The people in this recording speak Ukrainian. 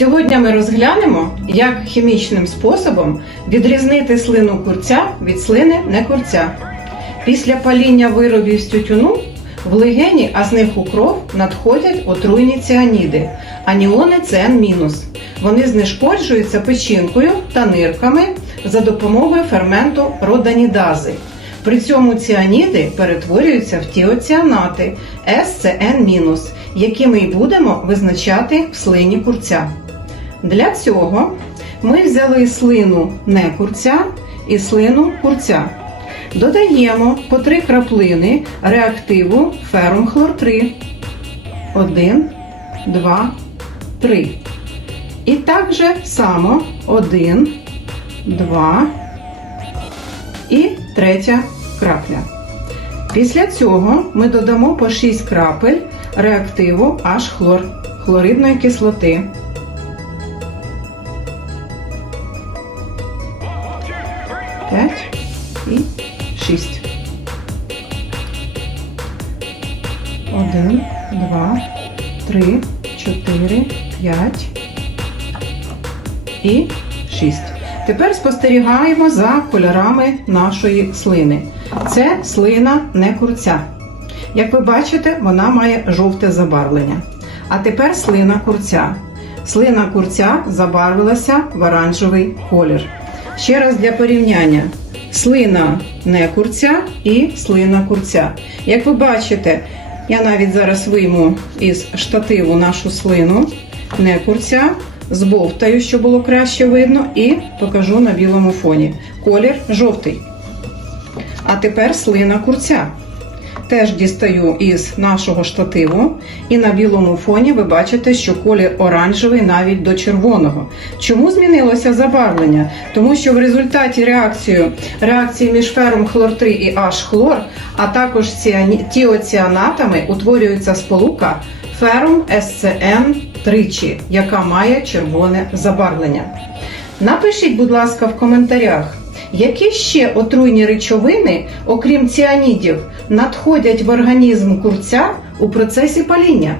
Сьогодні ми розглянемо, як хімічним способом відрізнити слину курця від слини не курця. Після паління виробів з тютюну в легені, а з них у кров надходять отруйні ціаніди, аніони ЦН-. Вони знешкоджуються печінкою та нирками за допомогою ферменту роданідази. При цьому ціаніди перетворюються в тіоціанати СЦН-, які ми й будемо визначати в слині курця. Для цього ми взяли слину не курця і слину курця. Додаємо по 3 краплини реактиву ферумхлор 3. 1, 2, 3. І так же само 1, 2 і третя крапля. Після цього ми додамо по 6 крапель реактиву H-хлор хлоридної кислоти. П'ять і шість. Один, два, три, чотири, п'ять і шість. Тепер спостерігаємо за кольорами нашої слини. Це слина не курця. Як ви бачите, вона має жовте забарвлення. А тепер слина курця. Слина курця забарвилася в оранжевий колір. Ще раз для порівняння: слина не курця і слина курця. Як ви бачите, я навіть зараз вийму із штативу нашу слину не курця, збовтаю, щоб було краще видно, і покажу на білому фоні. Колір жовтий. А тепер слина курця. Теж дістаю із нашого штативу, і на білому фоні ви бачите, що колір оранжевий навіть до червоного. Чому змінилося забарвлення? Тому що в результаті реакції, реакції між фером хлор 3 і H-хлор, а також тіоціанатами утворюється сполука ферум SCN тричі, яка має червоне забарвлення. Напишіть, будь ласка, в коментарях, які ще отруйні речовини, окрім ціанідів, надходять в організм курця у процесі паління.